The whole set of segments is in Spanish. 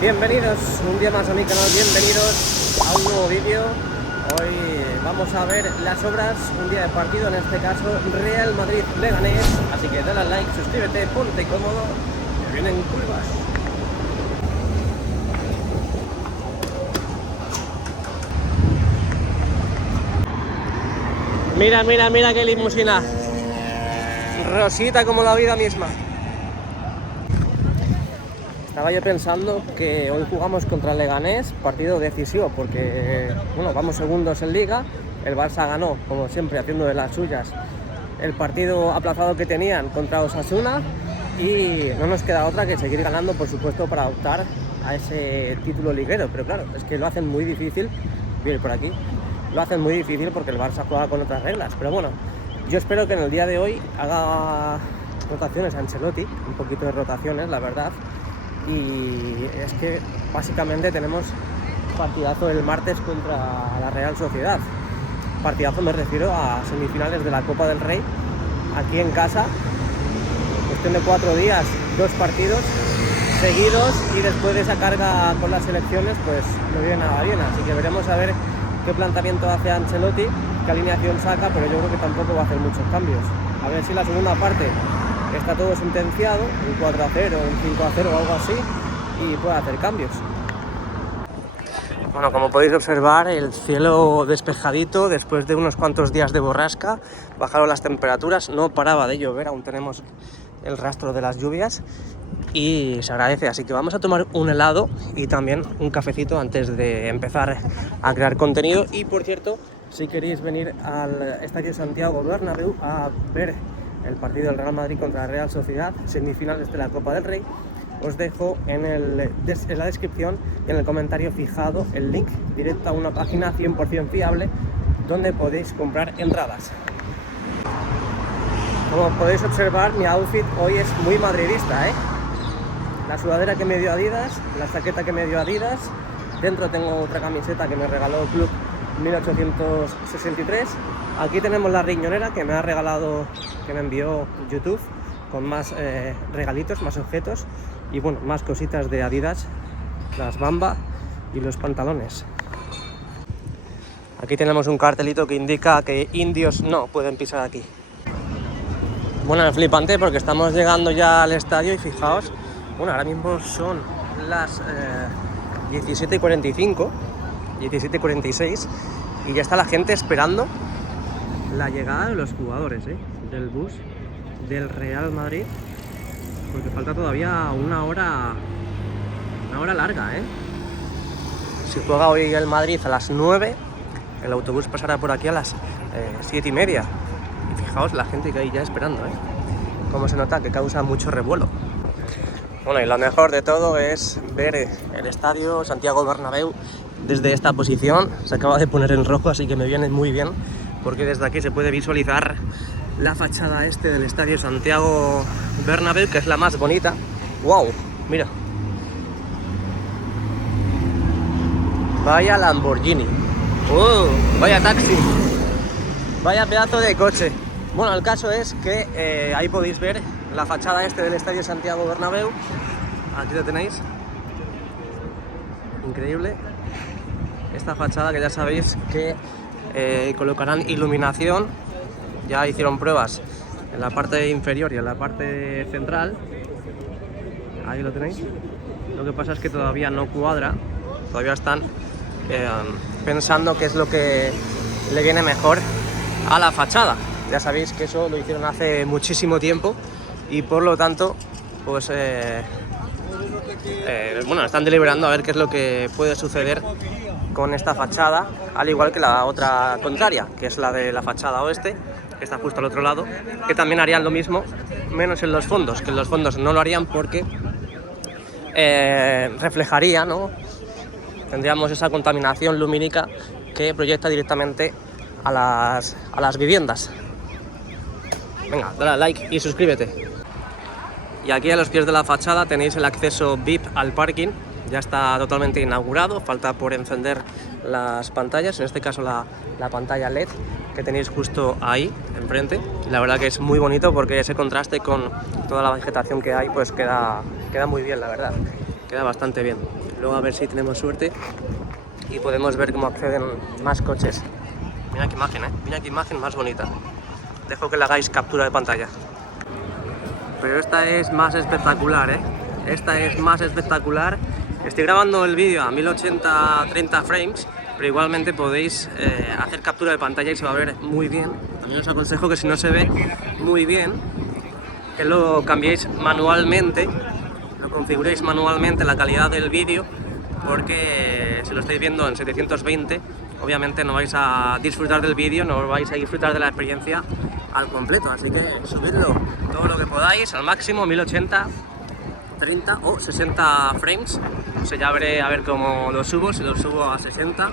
Bienvenidos un día más a mi canal, bienvenidos a un nuevo vídeo. Hoy vamos a ver las obras, un día de partido, en este caso Real Madrid-Leganés. Así que dale al like, suscríbete, ponte cómodo, que vienen curvas. Mira, mira, mira qué limusina. Rosita como la vida misma. Estaba yo pensando que hoy jugamos contra el Leganés, partido decisivo, porque bueno, vamos segundos en Liga. El Barça ganó, como siempre, haciendo de las suyas, el partido aplazado que tenían contra Osasuna, y no nos queda otra que seguir ganando, por supuesto, para optar a ese título liguero. Pero claro, es que lo hacen muy difícil. Voy a ir por aquí. Lo hacen muy difícil porque el Barça juega con otras reglas. Pero bueno, yo espero que en el día de hoy haga rotaciones a Ancelotti, un poquito de rotaciones, la verdad. Y es que básicamente tenemos partidazo el martes contra la Real Sociedad. Partidazo me refiero a semifinales de la Copa del Rey, aquí en casa. Cuestión de 4 días, 2 partidos seguidos, y después de esa carga con las selecciones, pues no viene nada bien. Así que veremos a ver qué planteamiento hace Ancelotti, qué alineación saca, pero yo creo que tampoco va a hacer muchos cambios. A ver si la segunda parte está todo sentenciado, un 4-0, un 5-0 o algo así, y puede hacer cambios. Bueno, como podéis observar, el cielo despejadito después de unos cuantos días de borrasca. Bajaron las temperaturas, no paraba de llover, aún tenemos el rastro de las lluvias y se agradece. Así que vamos a tomar un helado y también un cafecito antes de empezar a crear contenido. Y por cierto, si queréis venir al Estadio Santiago Bernabéu a ver el partido del Real Madrid contra la Real Sociedad, semifinales de la Copa del Rey, os dejo en la descripción y en el comentario fijado el link directo a una página 100% fiable donde podéis comprar entradas. Como podéis observar, mi outfit hoy es muy madridista, ¿eh? La sudadera que me dio Adidas, la chaqueta que me dio Adidas, dentro tengo otra camiseta que me regaló el Club 1863. Aquí tenemos la riñonera que me ha regalado, que me envió YouTube, con más regalitos, más objetos y bueno, más cositas de Adidas, las Bamba y los pantalones. Aquí tenemos un cartelito que indica que indios no pueden pisar aquí. Bueno, es flipante porque estamos llegando ya al estadio y fijaos, bueno, ahora mismo son las 17:45, 17:46, y ya está la gente esperando la llegada de los jugadores, del bus del Real Madrid, porque falta todavía una hora larga, Si juega hoy el Madrid a las 9, el autobús pasará por aquí a las 7:30. Y fijaos la gente que hay ya esperando, Como se nota que causa mucho revuelo. Bueno, y lo mejor de todo es ver el estadio Santiago Bernabéu desde esta posición. Se acaba de poner en rojo, así que me viene muy bien, porque desde aquí se puede visualizar la fachada del estadio Santiago Bernabéu, que es la más bonita. ¡Wow! Mira. Vaya Lamborghini. Vaya taxi. Vaya pedazo de coche. Bueno, el caso es que ahí podéis ver la fachada del estadio Santiago Bernabéu. Aquí lo tenéis. Increíble. Esta fachada, que ya sabéis que colocarán iluminación. Ya hicieron pruebas en la parte inferior y en la parte central. Ahí lo tenéis. Lo que pasa es que todavía no cuadra. Todavía están pensando qué es lo que le viene mejor a la fachada. Ya sabéis que eso lo hicieron hace muchísimo tiempo y por lo tanto, pues bueno, están deliberando a ver qué es lo que puede suceder con esta fachada, al igual que la otra contraria, que es la de la fachada oeste, que está justo al otro lado, que también harían lo mismo, menos en los fondos, que en los fondos no lo harían porque reflejaría, ¿no? Tendríamos esa contaminación lumínica que proyecta directamente a las viviendas. Venga, dale a like y suscríbete. Y aquí a los pies de la fachada tenéis el acceso VIP al parking. Ya está totalmente inaugurado, falta por encender las pantallas, en este caso la pantalla LED que tenéis justo ahí enfrente. Y la verdad que es muy bonito porque ese contraste con toda la vegetación que hay pues queda muy bien, la verdad, queda bastante bien. Luego a ver si tenemos suerte y podemos ver cómo acceden más coches. Mira qué imagen, mira qué imagen más bonita. Dejo que le hagáis captura de pantalla. Pero esta es más espectacular, Esta es más espectacular. Estoy grabando el vídeo a 1080 30 frames, pero igualmente podéis hacer captura de pantalla y se va a ver muy bien. También os aconsejo que si no se ve muy bien, que lo cambiéis manualmente, lo configuréis manualmente la calidad del vídeo, porque si lo estáis viendo en 720, obviamente no vais a disfrutar del vídeo, no vais a disfrutar de la experiencia al completo, así que subidlo todo lo que podáis al máximo, 1080, 30 o 60 frames. O sea, ya veré a ver cómo lo subo, si lo subo a 60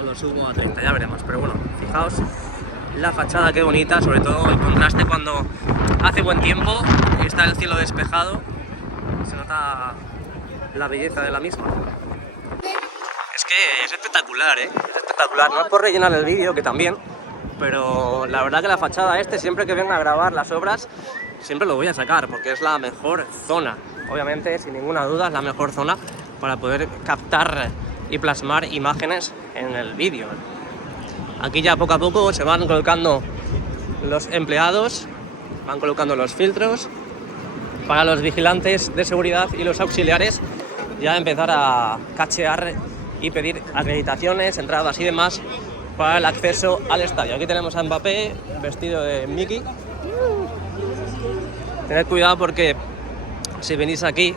o lo subo a 30, ya veremos. Pero bueno, fijaos la fachada, qué bonita, sobre todo el contraste cuando hace buen tiempo y está el cielo despejado, se nota la belleza de la misma. Es que es espectacular, es espectacular, no es por rellenar el vídeo, que también, pero la verdad que la fachada siempre que venga a grabar las obras, siempre lo voy a sacar, porque es la mejor zona. Obviamente, sin ninguna duda, es la mejor zona para poder captar y plasmar imágenes en el vídeo. Aquí ya poco a poco se van colocando los empleados, van colocando los filtros para los vigilantes de seguridad y los auxiliares ya empezar a cachear y pedir acreditaciones, entradas y demás para el acceso al estadio. Aquí tenemos a Mbappé vestido de Mickey. Tened cuidado porque si venís aquí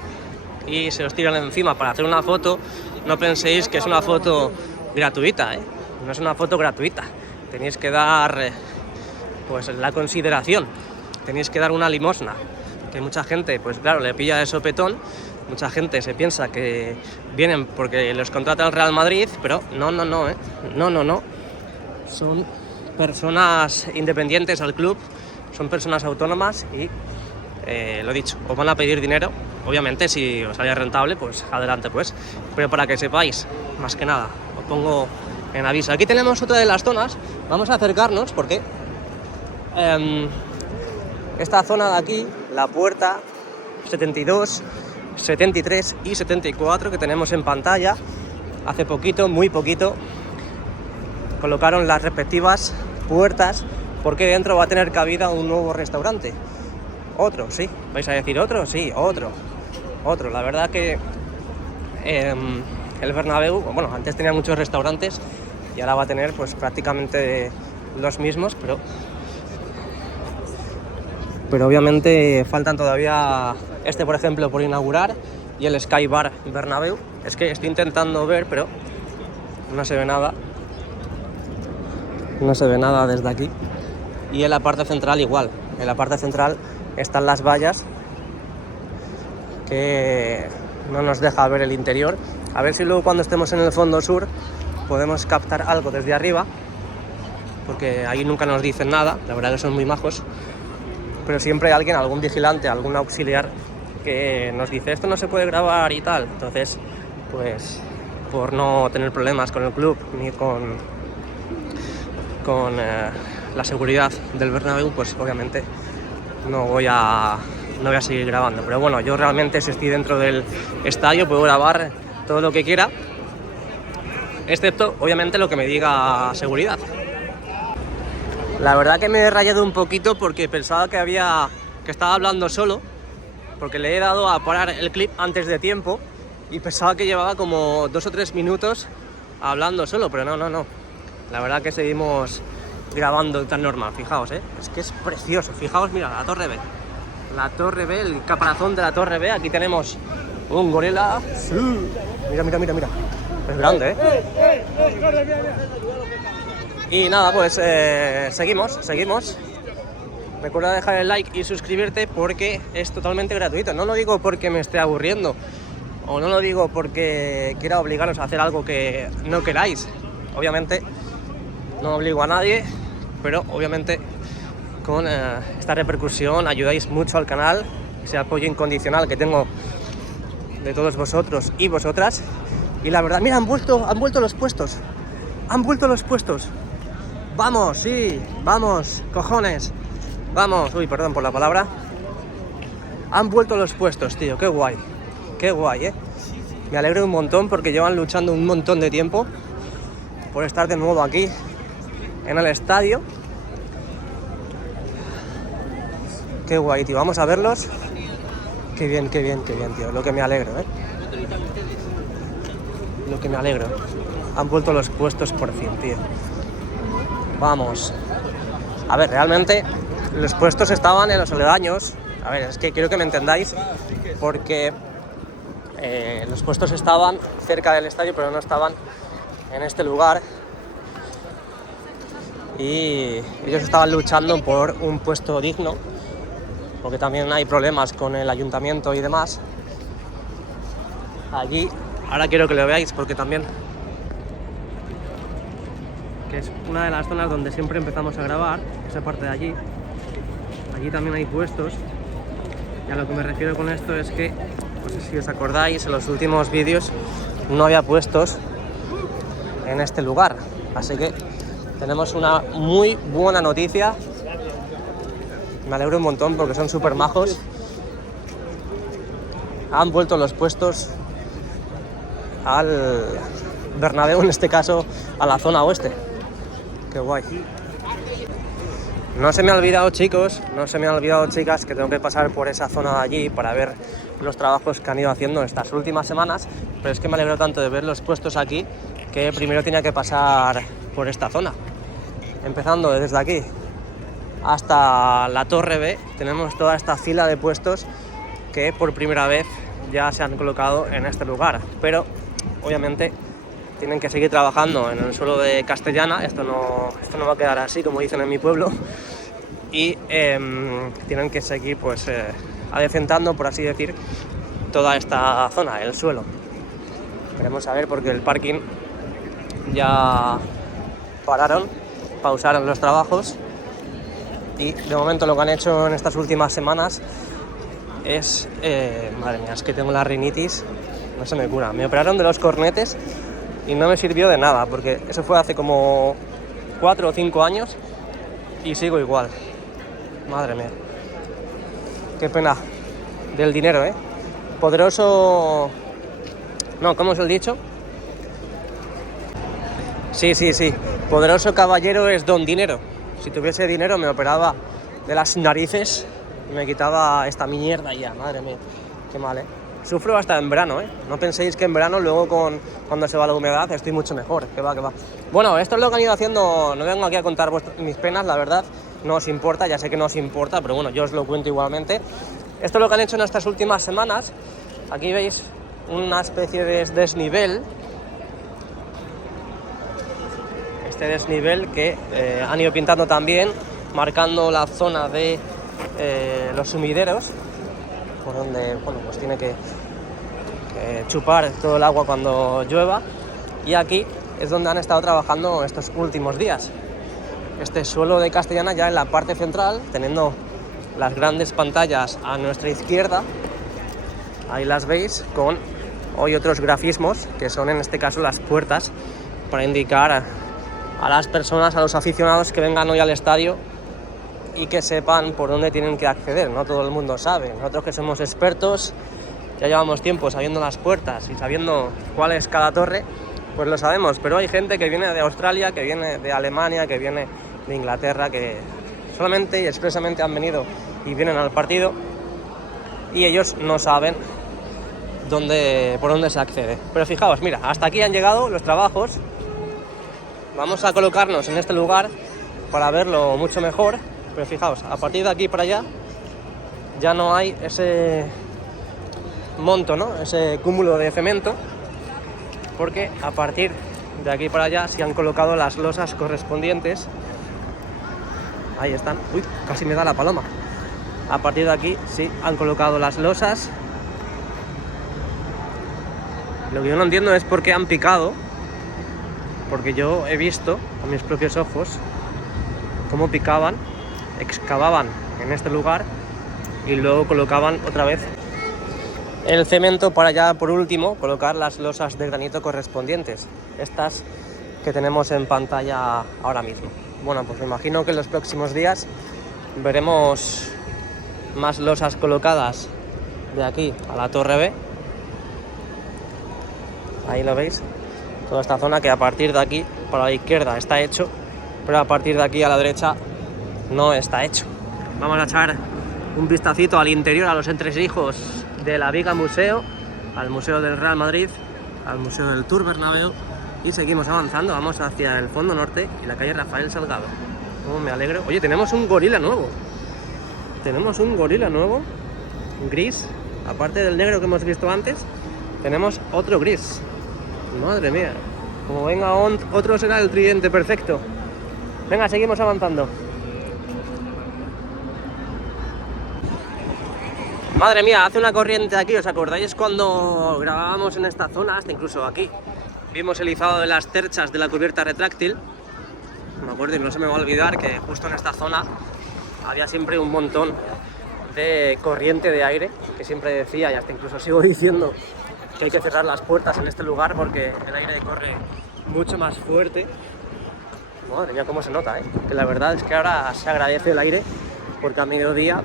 y se os tiran encima para hacer una foto, no penséis que es una foto gratuita, No es una foto gratuita. Tenéis que dar pues la consideración, tenéis que dar una limosna, que mucha gente, pues claro, le pilla de sopetón. Mucha gente se piensa que vienen porque los contrata el Real Madrid, pero no, no. Son personas independientes al club, son personas autónomas y, lo dicho, os van a pedir dinero. Obviamente, si os sale rentable, pues adelante, pues. Pero para que sepáis, más que nada, os pongo en aviso. Aquí tenemos otra de las zonas, vamos a acercarnos porque esta zona de aquí, la puerta 72, 73 y 74 que tenemos en pantalla, hace poquito, muy poquito, colocaron las respectivas puertas porque dentro va a tener cabida un nuevo restaurante. Otro, sí, vais a decir otro, sí, otro. La verdad que el Bernabéu, bueno, antes tenía muchos restaurantes y ahora va a tener pues prácticamente los mismos, pero obviamente faltan todavía por ejemplo, por inaugurar, y el Sky Bar Bernabéu. Es que estoy intentando ver, pero no se ve nada. No se ve nada desde aquí. Y en la parte central igual. En la parte central están las vallas que no nos deja ver el interior. A ver si luego cuando estemos en el fondo sur podemos captar algo desde arriba, porque ahí nunca nos dicen nada, la verdad que son muy majos. Pero siempre hay alguien, algún vigilante, algún auxiliar que nos dice esto no se puede grabar y tal. Entonces, pues por no tener problemas con el club ni con la seguridad del Bernabéu, pues obviamente no voy a seguir grabando. Pero bueno, yo realmente si estoy dentro del estadio puedo grabar todo lo que quiera, excepto obviamente lo que me diga seguridad. La verdad que me he rayado un poquito porque pensaba que estaba hablando solo, porque le he dado a parar el clip antes de tiempo y pensaba que llevaba como 2 o 3 minutos hablando solo, pero no. La verdad que seguimos grabando tan normal, fijaos, es que es precioso. Fijaos, mira, la Torre B, el caparazón de la Torre B. Aquí tenemos un gorila. Sí. Mira, es grande, Y nada, pues seguimos. Recuerda dejar el like y suscribirte porque es totalmente gratuito. No lo digo porque me esté aburriendo, o no lo digo porque quiera obligaros a hacer algo que no queráis. Obviamente no obligo a nadie, pero obviamente con esta repercusión ayudáis mucho al canal, ese apoyo incondicional que tengo de todos vosotros y vosotras. Y la verdad, mira, han vuelto los puestos. Vamos, sí, vamos, cojones. Vamos, uy, perdón por la palabra. Han vuelto los puestos, tío, qué guay, Me alegro un montón porque llevan luchando un montón de tiempo por estar de nuevo aquí en el estadio. Qué guay, tío. Vamos a verlos. Qué bien, tío. Lo que me alegro, Lo que me alegro. Han vuelto los puestos por fin, tío. Vamos. A ver, realmente los puestos estaban en los aledaños. A ver, es que quiero que me entendáis porque los puestos estaban cerca del estadio, pero no estaban en este lugar. Y ellos estaban luchando por un puesto digno, porque también hay problemas con el ayuntamiento y demás. Allí, ahora quiero que lo veáis porque también, que es una de las zonas donde siempre empezamos a grabar, esa parte de allí. Allí también hay puestos. Y a lo que me refiero con esto es que, no sé si os acordáis, en los últimos vídeos no había puestos en este lugar. Así que tenemos una muy buena noticia. Me alegro un montón porque son súper majos. Han vuelto los puestos al Bernabéu, en este caso a la zona oeste. Qué guay. No se me ha olvidado, chicos, no se me ha olvidado, chicas, que tengo que pasar por esa zona de allí para ver los trabajos que han ido haciendo estas últimas semanas, pero es que me alegro tanto de ver los puestos aquí que primero tenía que pasar por esta zona. Empezando desde aquí hasta la Torre B, tenemos toda esta fila de puestos que por primera vez ya se han colocado en este lugar, pero obviamente tienen que seguir trabajando en el suelo de Castellana. Esto no va a quedar así, como dicen en mi pueblo, y tienen que seguir pues adecentando, por así decir, toda esta zona, el suelo. Veremos a ver, porque el parking ya pausaron los trabajos, y de momento lo que han hecho en estas últimas semanas es, madre mía, es que tengo la rinitis, no se me cura. Me operaron de los cornetes y no me sirvió de nada, porque eso fue hace como 4 o 5 años y sigo igual. Madre mía, qué pena del dinero, Poderoso... No, ¿cómo es el dicho? Sí, poderoso caballero es don dinero. Si tuviese dinero me operaba de las narices y me quitaba esta mierda ya. Madre mía, qué mal, Sufro hasta en verano, No penséis que en verano, luego cuando se va la humedad, estoy mucho mejor. Que va. Bueno, esto es lo que han ido haciendo. No vengo aquí a contar mis penas, la verdad. No os importa, ya sé que no os importa, pero bueno, yo os lo cuento igualmente. Esto es lo que han hecho en estas últimas semanas. Aquí veis una especie de desnivel. Este desnivel que han ido pintando también, marcando la zona de los sumideros, por donde, bueno, pues tiene que chupar todo el agua cuando llueva. Y aquí es donde han estado trabajando estos últimos días. Este suelo de Castellana ya en la parte central, teniendo las grandes pantallas a nuestra izquierda. Ahí las veis, con hoy otros grafismos, que son en este caso las puertas, para indicar a las personas, a los aficionados que vengan hoy al estadio y que sepan por dónde tienen que acceder. No todo el mundo sabe. Nosotros, que somos expertos, ya llevamos tiempo sabiendo las puertas y sabiendo cuál es cada torre, pues lo sabemos. Pero hay gente que viene de Australia, que viene de Alemania, que viene de Inglaterra, que solamente y expresamente han venido y vienen al partido, y ellos no saben por dónde se accede. Pero fijaos, mira, hasta aquí han llegado los trabajos. Vamos a colocarnos en este lugar para verlo mucho mejor. Pero fijaos, a partir de aquí para allá ya no hay ese monto, ese cúmulo de cemento, porque a partir de aquí para allá se han colocado las losas correspondientes. Ahí están. Uy, casi me da la paloma. A partir de aquí sí han colocado las losas. Lo que yo no entiendo es por qué han picado, porque yo he visto con mis propios ojos cómo picaban, excavaban en este lugar y luego colocaban otra vez el cemento para ya, por último, colocar las losas de granito correspondientes, estas que tenemos en pantalla ahora mismo. Bueno, pues me imagino que en los próximos días veremos más losas colocadas de aquí a la Torre B, ahí lo veis, toda esta zona que a partir de aquí para la izquierda está hecho, pero a partir de aquí a la derecha no está hecho. Vamos a echar un vistacito al interior, a los entresijos de la Viga Museo, al Museo del Real Madrid, al Museo del Tour Bernabéu, y seguimos avanzando, vamos hacia el fondo norte y la calle Rafael Salgado. Cómo me alegro. Oye, tenemos un gorila nuevo. Tenemos un gorila nuevo, gris, aparte del negro que hemos visto antes, tenemos otro gris. Madre mía, como venga otro será el tridente perfecto. Venga, seguimos avanzando. Madre mía, hace una corriente aquí, ¿os acordáis cuando grabábamos en esta zona? Hasta incluso aquí vimos el izado de las terchas de la cubierta retráctil. Me acuerdo y no se me va a olvidar que justo en esta zona había siempre un montón de corriente de aire, que siempre decía, y hasta incluso sigo diciendo, que hay que cerrar las puertas en este lugar porque el aire corre mucho más fuerte. Madre mía, cómo se nota, ¿eh? Que la verdad es que ahora se agradece el aire porque a mediodía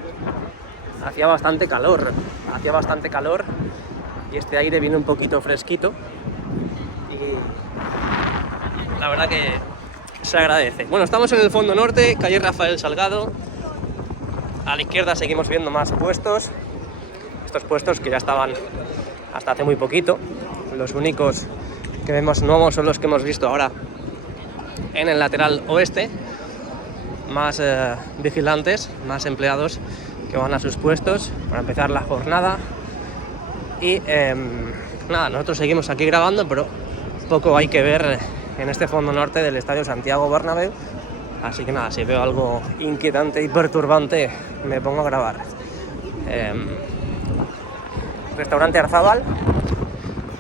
hacía bastante calor y este aire viene un poquito fresquito y la verdad que se agradece. Bueno, estamos en el fondo norte, calle Rafael Salgado. A la izquierda seguimos viendo más puestos, estos puestos que ya estaban hasta hace muy poquito. Los únicos que vemos nuevos son los que hemos visto ahora en el lateral oeste, más vigilantes, más empleados que van a sus puestos para empezar la jornada. Y nada, nosotros seguimos aquí grabando, pero poco hay que ver en este fondo norte del Estadio Santiago Bernabéu. Así que nada, si veo algo inquietante y perturbante me pongo a grabar. Restaurante Arzabal.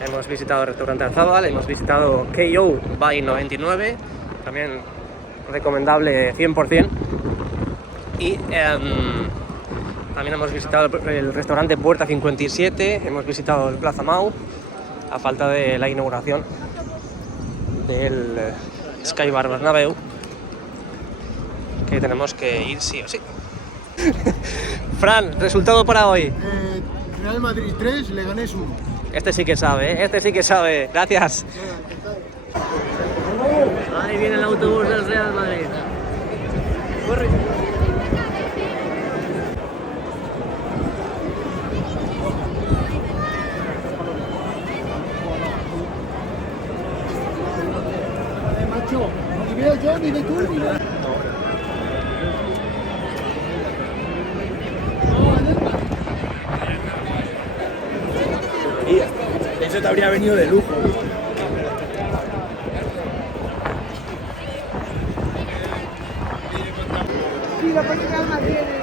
Hemos visitado el restaurante Arzabal, hemos visitado KO by 99, también recomendable 100%. Y también hemos visitado el restaurante Puerta 57, hemos visitado el Plaza Mau, a falta de la inauguración del Sky Bar Bernabéu, que tenemos que ir sí o sí. Fran, resultado para hoy. Real Madrid 3, Leganés 1. Este sí que sabe, ¿eh? Este sí que sabe. Gracias. Ahí viene el autobús del Real Madrid. Corre. Macho, ni veo yo, ni ve tú, ni ve. Eso te habría venido de lujo. Sí, la parte de Alma tiene.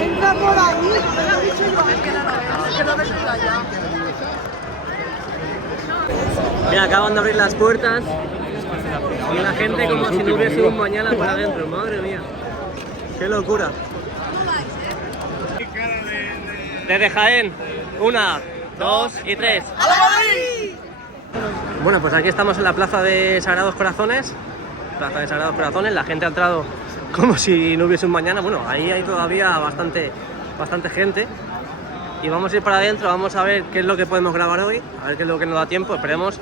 Entra por ahí, lo he dicho yo. Es que no ves allá. Mira, acaban de abrir las puertas y la gente como si no hubiese un mañana para adentro. Madre mía, qué locura. Desde Jaén, 1, 2 y 3. ¡A la Madrid! Bueno, pues aquí estamos en la Plaza de Sagrados Corazones. Plaza de Sagrados Corazones, la gente ha entrado como si no hubiese un mañana. Bueno, ahí hay todavía bastante gente. Y vamos a ir para adentro, vamos a ver qué es lo que podemos grabar hoy, a ver qué es lo que nos da tiempo. Esperemos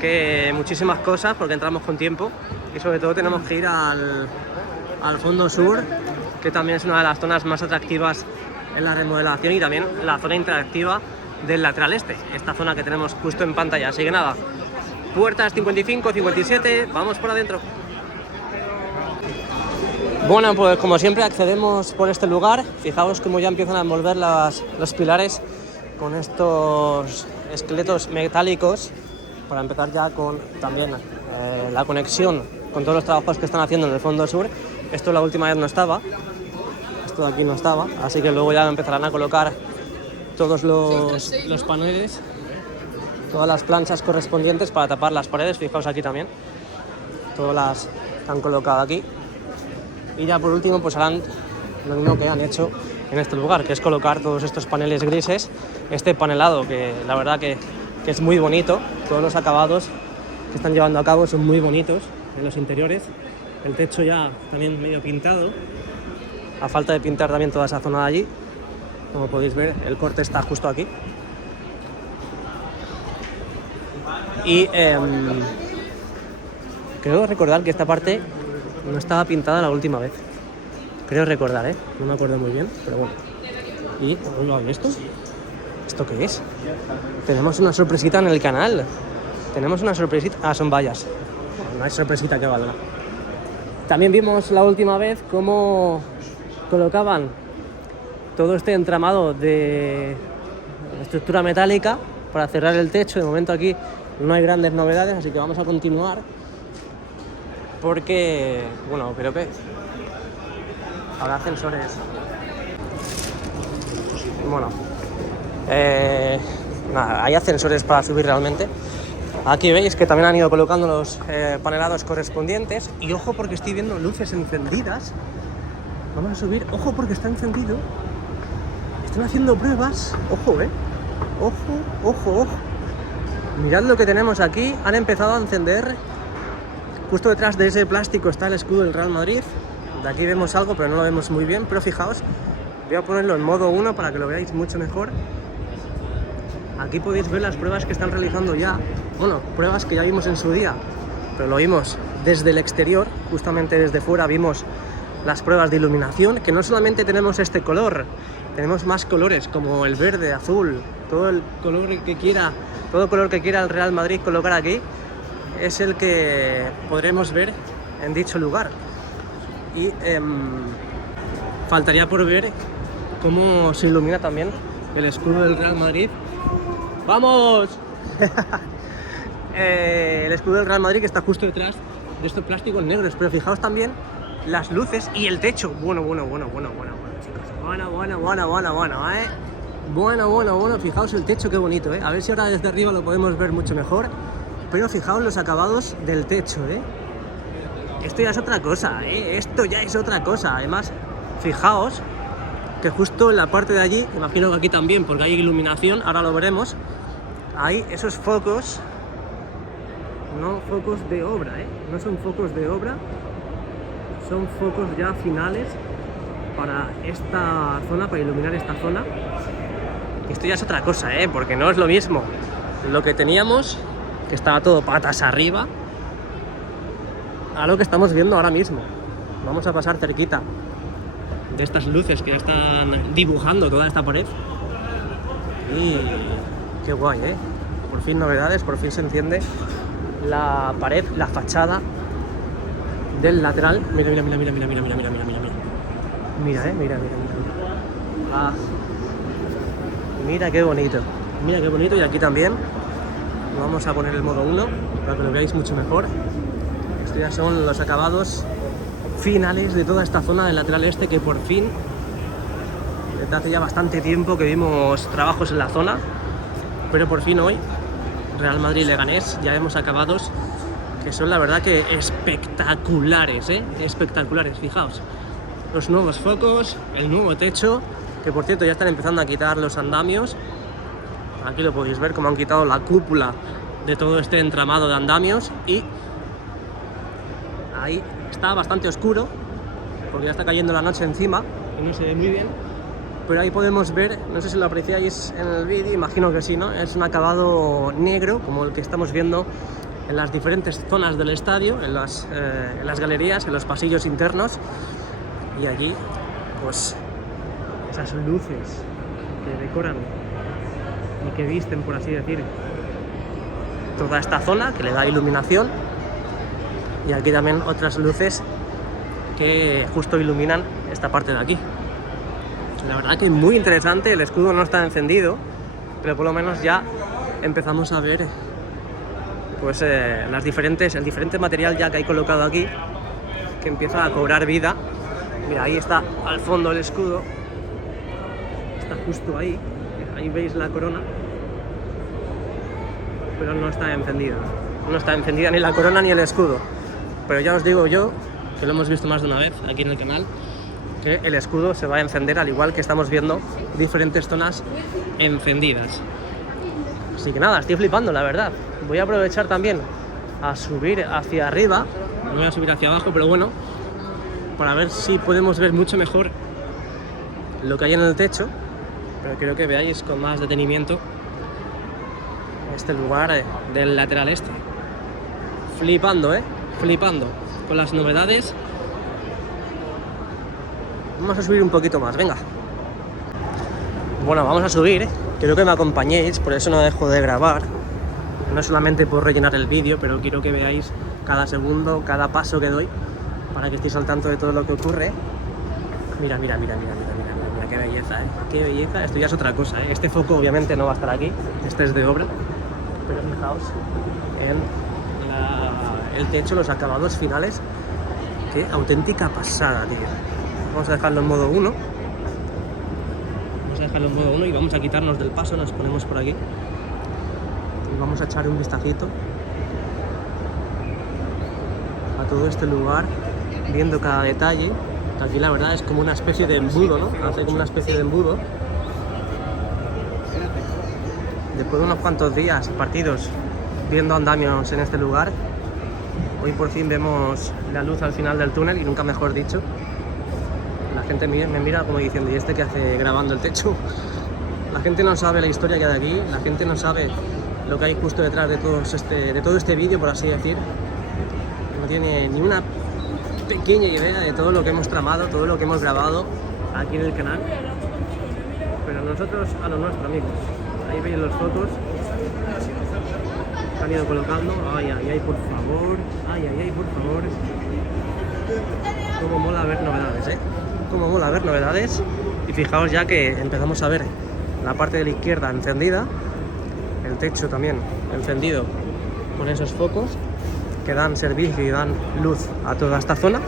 que muchísimas cosas, porque entramos con tiempo. Y sobre todo tenemos que ir al fondo sur, que también es una de las zonas más atractivas en la remodelación, y también la zona interactiva del lateral este, esta zona que tenemos justo en pantalla. Así que nada, puertas 55, 57, vamos por adentro. Bueno, pues como siempre accedemos por este lugar. Fijaos cómo ya empiezan a envolver los pilares con estos esqueletos metálicos, para empezar ya con también la conexión con todos los trabajos que están haciendo en el fondo sur. Esto la última vez no estaba, esto de aquí no estaba, así que luego ya empezarán a colocar todos los paneles, todas las planchas correspondientes para tapar las paredes. Fijaos aquí también, todas las que han colocado aquí. Y ya por último pues harán lo mismo que han hecho en este lugar, que es colocar todos estos paneles grises, este panelado que la verdad que es muy bonito. Todos los acabados que están llevando a cabo son muy bonitos en los interiores. El techo ya también medio pintado, a falta de pintar también toda esa zona de allí. Como podéis ver, el corte está justo aquí. Y creo recordar que esta parte no estaba pintada la última vez. Creo recordar, no me acuerdo muy bien, pero bueno. ¿Y esto? ¿Esto qué es? Tenemos una sorpresita en el canal. Tenemos una sorpresita. Ah, son vallas. No hay sorpresita que valga. También vimos la última vez cómo colocaban todo este entramado de estructura metálica para cerrar el techo. De momento aquí no hay grandes novedades, así que vamos a continuar. Porque, bueno, creo que habrá ascensores. Bueno, nada, hay ascensores para subir realmente. Aquí veis que también han ido colocando los panelados correspondientes. Y ojo porque estoy viendo luces encendidas. Vamos a subir, ojo porque está encendido. Están haciendo pruebas. Ojo, ojo. Mirad lo que tenemos aquí. Han empezado a encender. Justo detrás de ese plástico está el escudo del Real Madrid. De aquí vemos algo, pero no lo vemos muy bien. Pero fijaos, voy a ponerlo en modo 1 para que lo veáis mucho mejor. Aquí podéis ver las pruebas que están realizando ya. Bueno, pruebas que ya vimos en su día, pero lo vimos desde el exterior. Justamente desde fuera vimos las pruebas de iluminación, que no solamente tenemos este color, tenemos más colores como el verde, azul, todo el color que quiera, todo color que quiera el Real Madrid colocar aquí es el que podremos ver en dicho lugar. Y faltaría por ver cómo se ilumina también el escudo del Real Madrid. ¡Vamos! El escudo del Real Madrid que está justo detrás de estos plásticos negros, pero fijaos también las luces y el techo. Bueno, chicos. Fijaos el techo, qué bonito, A ver si ahora desde arriba lo podemos ver mucho mejor. Pero fijaos los acabados del techo, Esto ya es otra cosa, Esto ya es otra cosa. Además, fijaos que justo en la parte de allí, imagino que aquí también, porque hay iluminación, ahora lo veremos, hay esos focos, no focos de obra, no son focos de obra, son focos ya finales para esta zona, para iluminar esta zona. Esto ya es otra cosa, porque no es lo mismo lo que teníamos, que estaba todo patas arriba, a lo que estamos viendo ahora mismo. Vamos a pasar cerquita de estas luces que ya están dibujando toda esta pared. Y qué guay, por fin novedades, por fin se enciende la pared, la fachada del lateral. Mira. Ah, mira qué bonito, y aquí también vamos a poner el modo 1 para que lo veáis mucho mejor. Estos ya son los acabados finales de toda esta zona del lateral este, que por fin, desde hace ya bastante tiempo que vimos trabajos en la zona, pero por fin hoy, Real Madrid Leganés, ya vemos acabados que son la verdad que espectaculares, espectaculares. Fijaos, los nuevos focos, el nuevo techo, que por cierto ya están empezando a quitar los andamios. Aquí lo podéis ver, cómo han quitado la cúpula de todo este entramado de andamios, y ahí está bastante oscuro porque ya está cayendo la noche encima y no se ve muy bien, pero ahí podemos ver, no sé si lo apreciáis en el vídeo, imagino que sí, ¿no? Es un acabado negro como el que estamos viendo en las diferentes zonas del estadio, en las galerías, en los pasillos internos, y allí pues esas luces que decoran y que visten, por así decir, toda esta zona, que le da iluminación. Y aquí también otras luces que justo iluminan esta parte de aquí. La verdad que muy interesante. El escudo no está encendido, pero por lo menos ya empezamos a ver pues el diferente material ya que hay colocado aquí, que empieza a cobrar vida. Mira, ahí está al fondo el escudo, está justo ahí veis la corona, pero no está encendida. No está encendida ni la corona ni el escudo. Pero ya os digo yo, que lo hemos visto más de una vez aquí en el canal, que el escudo se va a encender, al igual que estamos viendo diferentes zonas encendidas. Así que nada, estoy flipando, la verdad. Voy a aprovechar también a subir hacia arriba, no voy a subir hacia abajo, pero bueno, para ver si podemos ver mucho mejor lo que hay en el techo, pero quiero que veáis con más detenimiento este lugar del lateral este. Flipando, flipando con las novedades. Vamos a subir un poquito más, venga. Bueno, vamos a subir, quiero que me acompañéis, por eso no dejo de grabar. No solamente por rellenar el vídeo, pero quiero que veáis cada segundo, cada paso que doy, para que estéis al tanto de todo lo que ocurre. Mira, mira, mira, mira, mira, mira, mira, qué belleza, qué belleza. Esto ya es otra cosa, Este foco obviamente no va a estar aquí, este es de obra, pero fijaos en el techo, los acabados finales. Qué auténtica pasada, tío. Vamos a dejarlo en modo 1. Vamos a dejarlo en modo 1 y vamos a quitarnos del paso, nos ponemos por aquí. Y vamos a echar un vistacito a todo este lugar, viendo cada detalle. Aquí la verdad es como una especie de embudo, ¿no? Hace como una especie de embudo. Después de unos cuantos días partidos viendo andamios en este lugar, hoy por fin vemos la luz al final del túnel, y nunca mejor dicho. La gente me mira como diciendo, ¿y este qué hace grabando el techo? La gente no sabe la historia que hay de aquí, la gente no sabe lo que hay justo detrás de todo este vídeo, por así decir. No tiene ni una pequeña idea de todo lo que hemos tramado, todo lo que hemos grabado aquí en el canal. Pero nosotros a lo nuestro, amigos. Ahí veis los focos que han ido colocando. Ay, ay, ay, por favor. Ay, ay, ay, por favor. Cómo mola ver novedades, Cómo mola ver novedades. Y fijaos ya que empezamos a ver la parte de la izquierda encendida, el techo también encendido con esos focos que dan servicio y dan luz a toda esta zona.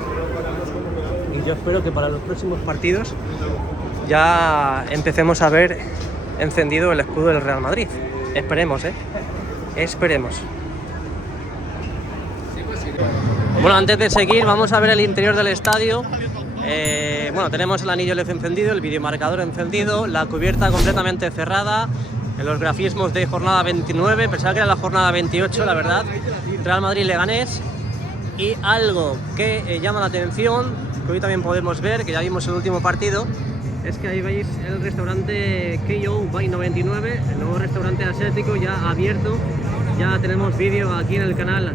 Y yo espero que para los próximos partidos ya empecemos a ver encendido el escudo del Real Madrid. Esperemos, esperemos. Bueno, antes de seguir vamos a ver el interior del estadio. Bueno, tenemos el anillo LED encendido, el videomarcador encendido, la cubierta completamente cerrada, en los grafismos de jornada 29, pensaba que era la jornada 28, la verdad. Real Madrid-Leganés. Y algo que llama la atención, que hoy también podemos ver, que ya vimos el último partido, es que ahí veis el restaurante KO by 99, el nuevo restaurante asiático ya abierto. Ya tenemos vídeo aquí en el canal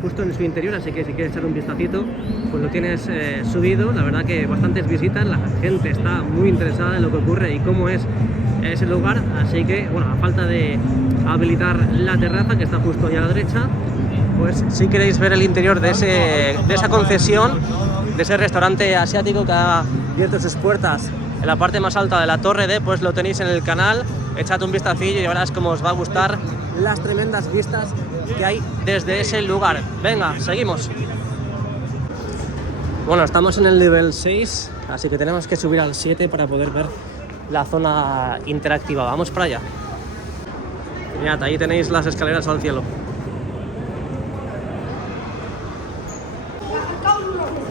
justo en su interior, así que si quieres echar un vistacito, pues lo tienes subido. La verdad que bastantes visitas, la gente está muy interesada en lo que ocurre y cómo es ese lugar, así que bueno, a falta de habilitar la terraza que está justo allá a la derecha, pues si queréis ver el interior de esa concesión, de ese restaurante asiático que ha abierto sus puertas en la parte más alta de la Torre D, pues lo tenéis en el canal. Echad un vistacillo y verás cómo os va a gustar las tremendas vistas que hay desde ese lugar. Venga, seguimos. Bueno, estamos en el nivel 6, así que tenemos que subir al 7 para poder ver la zona interactiva. Vamos para allá. Mirad, ahí tenéis las escaleras al cielo.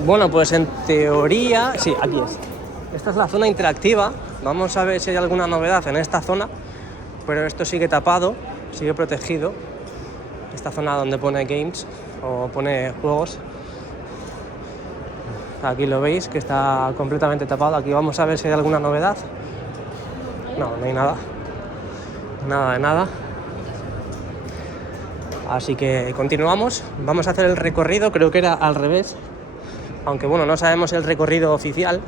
Bueno, pues en teoría, sí, aquí es. Esta es la zona interactiva. Vamos a ver si hay alguna novedad en esta zona, pero esto sigue tapado, sigue protegido. Esta zona donde pone games o pone juegos, aquí lo veis que está completamente tapado. Aquí vamos a ver si hay alguna novedad. No, no hay nada. Nada de nada. Así que continuamos. Vamos a hacer el recorrido, creo que era al revés. Aunque bueno, no sabemos el recorrido oficial.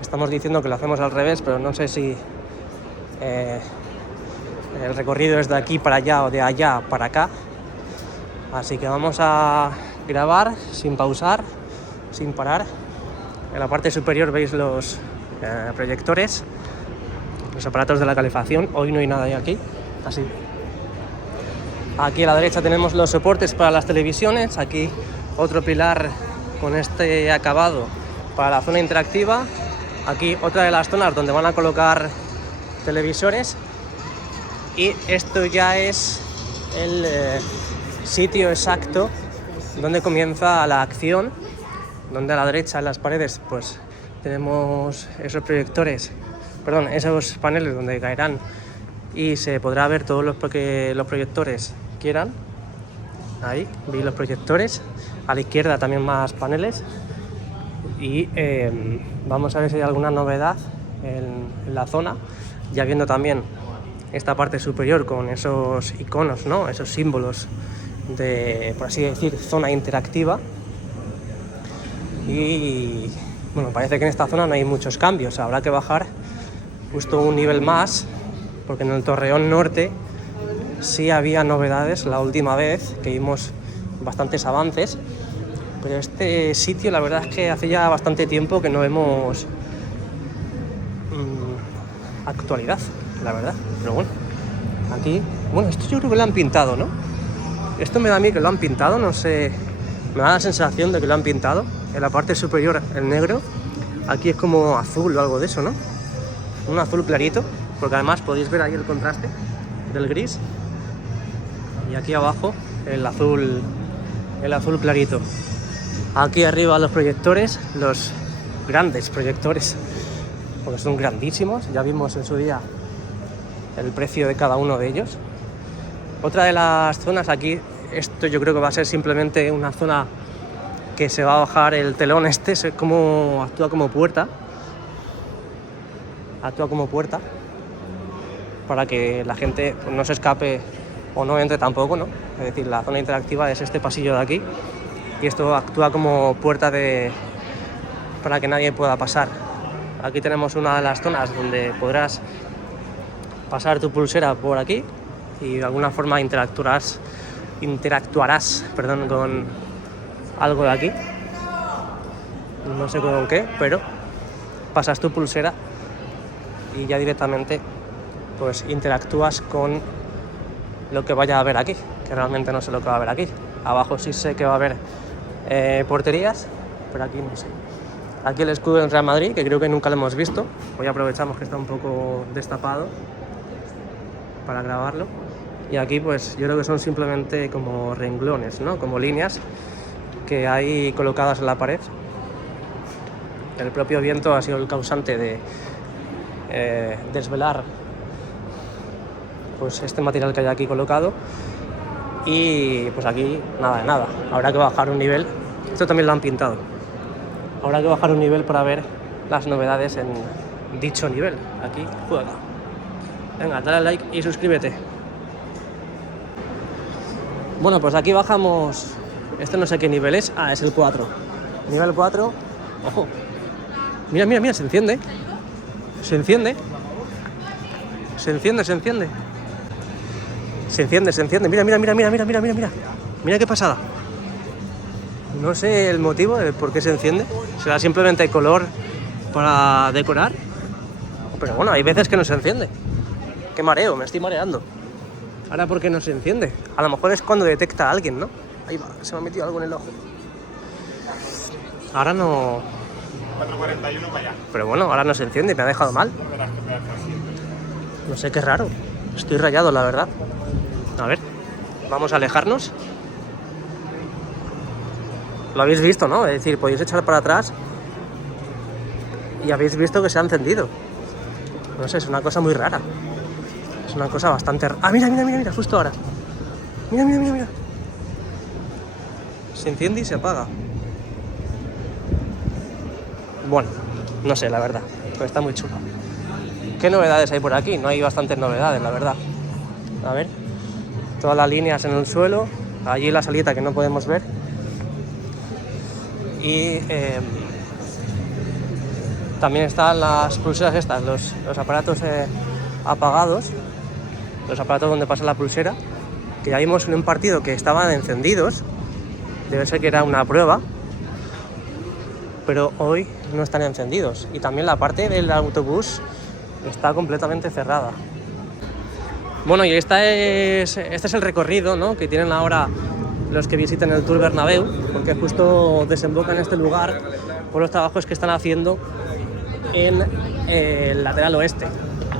Estamos diciendo que lo hacemos al revés, pero no sé si el recorrido es de aquí para allá o de allá para acá. Así que vamos a grabar sin pausar, sin parar. En la parte superior veis los proyectores, los aparatos de la calefacción. Hoy no hay nada de aquí, así. Aquí a la derecha tenemos los soportes para las televisiones. Aquí otro pilar con este acabado para la zona interactiva. Aquí otra de las zonas donde van a colocar televisores. Y esto ya es el sitio exacto donde comienza la acción, donde a la derecha en las paredes pues tenemos esos proyectores, perdón, esos paneles donde caerán y se podrá ver todos los proyectores quieran. Ahí, veis los proyectores. A la izquierda también más paneles. Y vamos a ver si hay alguna novedad en la zona, ya viendo también esta parte superior con esos iconos, ¿no? Esos símbolos de, por así decir, zona interactiva. Y bueno, parece que en esta zona no hay muchos cambios, habrá que bajar justo un nivel más, porque en el Torreón Norte sí había novedades la última vez, que vimos bastantes avances, pero este sitio la verdad es que hace ya bastante tiempo que no vemos actualidad, la verdad. Pero bueno, aquí, bueno, esto yo creo que lo han pintado, ¿no? Esto me da a mí que lo han pintado, no sé, me da la sensación de que lo han pintado. En la parte superior el negro, aquí es como azul o algo de eso, ¿no? Un azul clarito, porque además podéis ver ahí el contraste del gris. Y aquí abajo el azul clarito. Aquí arriba los proyectores, los grandes proyectores, porque son grandísimos. Ya vimos en su día el precio de cada uno de ellos. Otra de las zonas aquí, esto yo creo que va a ser simplemente una zona que se va a bajar el telón este, actúa como puerta. Actúa como puerta para que la gente pues, no se escape o no entre tampoco, ¿no? Es decir, la zona interactiva es este pasillo de aquí y esto actúa como puerta para que nadie pueda pasar. Aquí tenemos una de las zonas donde podrás pasar tu pulsera por aquí y de alguna forma interactuarás con algo de aquí. No sé con qué, pero pasas tu pulsera y ya directamente pues interactúas con lo que vaya a haber aquí, que realmente no sé lo que va a haber aquí. Abajo sí sé que va a haber porterías, pero aquí no sé. Aquí el escudo del Real Madrid, que creo que nunca lo hemos visto. Hoy aprovechamos que está un poco destapado para grabarlo. Y aquí pues yo creo que son simplemente como renglones, ¿no? Como líneas que hay colocadas en la pared. El propio viento ha sido el causante de desvelar pues este material que hay aquí colocado. Y pues aquí nada de nada, habrá que bajar un nivel. Esto también lo han pintado. Habrá que bajar un nivel para ver las novedades en dicho nivel. Aquí juega. Venga, dale like y suscríbete. Bueno, pues aquí bajamos. Este no sé qué nivel es. Ah, es el 4. Nivel 4. Ojo. Mira, mira, mira, se enciende. Se enciende. Se enciende, se enciende. Se enciende, se enciende. Mira, mira, mira, mira, mira, mira, mira, mira. Mira qué pasada. No sé el motivo de por qué se enciende. ¿Será simplemente color para decorar? Pero bueno, hay veces que no se enciende. Qué mareo, me estoy mareando. Ahora, ¿por qué no se enciende? A lo mejor es cuando detecta a alguien, ¿no? Ahí va, se me ha metido algo en el ojo. Ahora no... 4:41 para allá. Pero bueno, ahora no se enciende, me ha dejado mal. No sé, qué raro. Estoy rayado, la verdad. A ver, vamos a alejarnos. Lo habéis visto, ¿no? Es decir, podéis echar para atrás y habéis visto que se ha encendido. No sé, es una cosa muy rara. Es una cosa bastante... Ah, mira, mira, mira, mira, justo ahora. Mira, mira, mira, mira. Se enciende y se apaga. Bueno, no sé, la verdad, pero está muy chulo. ¿Qué novedades hay por aquí? No hay bastantes novedades, la verdad. A ver, todas las líneas en el suelo. Allí la salita que no podemos ver. Y también están las pulseras estas, los aparatos apagados. Los aparatos donde pasa la pulsera. Que ya vimos en un partido que estaban encendidos. Debe ser que era una prueba. Pero hoy no están encendidos. Y también la parte del autobús está completamente cerrada. Bueno, y este es el recorrido, ¿no?, que tienen ahora los que visiten el Tour Bernabéu, porque justo desemboca en este lugar por los trabajos que están haciendo en el lateral oeste.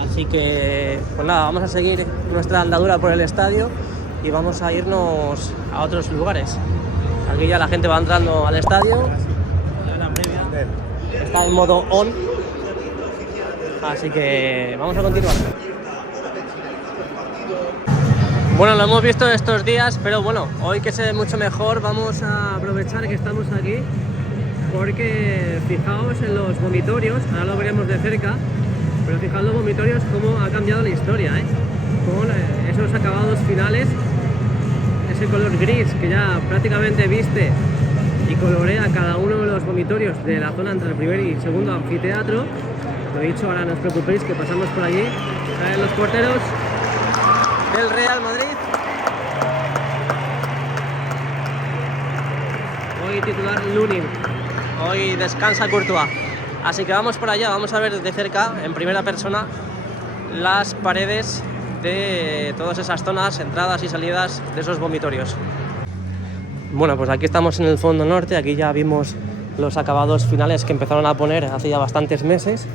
Así que, pues nada, vamos a seguir nuestra andadura por el estadio y vamos a irnos a otros lugares. Aquí ya la gente va entrando al estadio. está en modo on. Así que vamos a continuar. Bueno, lo hemos visto estos días, pero bueno, hoy que se ve mucho mejor, vamos a aprovechar que estamos aquí, porque fijaos en los vomitorios, ahora lo veremos de cerca, pero fijaos en los vomitorios cómo ha cambiado la historia, con esos acabados finales, ese color gris que ya prácticamente viste y colorea cada uno de los vomitorios de la zona entre el primer y segundo anfiteatro. Lo dicho, ahora no os preocupéis que pasamos por allí, salen los porteros del Real Madrid. Hoy titular Lunin, hoy descansa Courtois. Así que vamos por allá, vamos a ver de cerca, en primera persona, las paredes de todas esas zonas, entradas y salidas de esos vomitorios. Bueno, pues aquí estamos en el fondo norte, aquí ya vimos los acabados finales que empezaron a poner hace ya bastantes meses.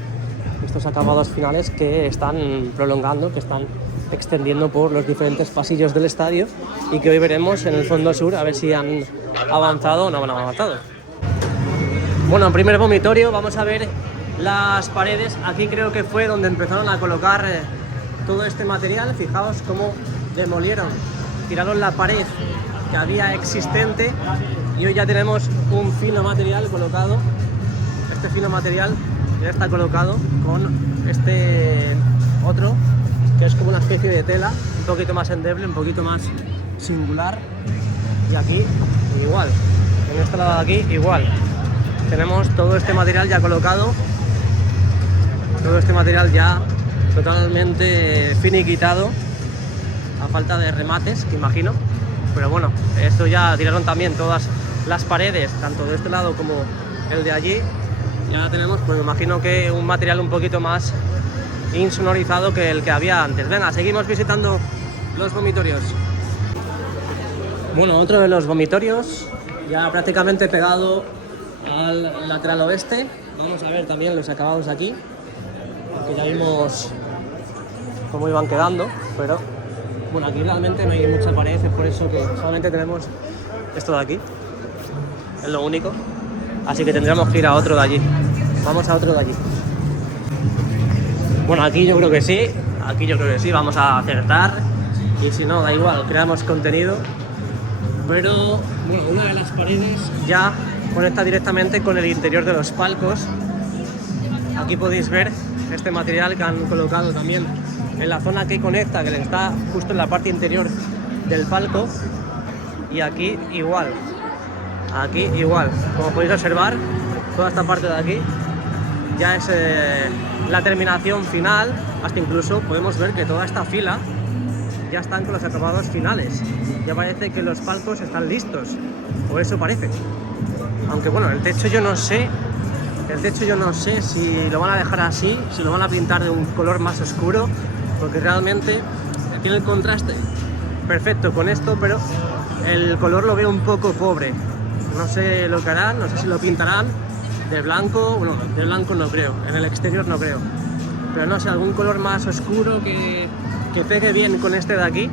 Estos acabados finales que están prolongando, que están extendiendo por los diferentes pasillos del estadio y que hoy veremos en el fondo sur a ver si han avanzado o no han avanzado. Bueno, en primer vomitorio vamos a ver las paredes. Aquí creo que fue donde empezaron a colocar todo este material. Fijaos cómo demolieron, tiraron la pared que había existente y hoy ya tenemos un fino material colocado. Este fino material ya está colocado con este otro que es como una especie de tela, un poquito más endeble, un poquito más singular. Y aquí igual, en este lado de aquí igual. Tenemos todo este material ya colocado, todo este material ya totalmente finiquitado, a falta de remates, que imagino. Pero bueno, esto ya tiraron también todas las paredes, tanto de este lado como el de allí. Ya tenemos, pues me imagino que un material un poquito más insonorizado que el que había antes. Venga, seguimos visitando los vomitorios. Bueno, otro de los vomitorios, ya prácticamente pegado al lateral oeste. Vamos a ver también los acabados aquí, porque ya vimos cómo iban quedando, pero bueno, aquí realmente no hay mucha pared, es por eso que solamente tenemos esto de aquí, es lo único. Así que tendremos que ir a otro de allí. Vamos a otro de allí. Bueno, aquí yo creo que sí, vamos a acertar. Y si no, da igual, creamos contenido. Pero bueno, una de las paredes ya conecta directamente con el interior de los palcos. Aquí podéis ver este material que han colocado también en la zona que conecta, que está justo en la parte interior del palco. Y aquí igual. Aquí igual, como podéis observar, toda esta parte de aquí ya es la terminación final. Hasta incluso podemos ver que toda esta fila ya están con los acabados finales. Ya parece que los palcos están listos, o eso parece. Aunque bueno, el techo yo no sé si lo van a dejar así, si lo van a pintar de un color más oscuro, porque realmente tiene el contraste perfecto con esto, pero el color lo veo un poco pobre. No sé lo que harán, no sé si lo pintarán de blanco. Bueno, de blanco no creo, en el exterior no creo, pero no sé, algún color más oscuro que pegue bien con este de aquí.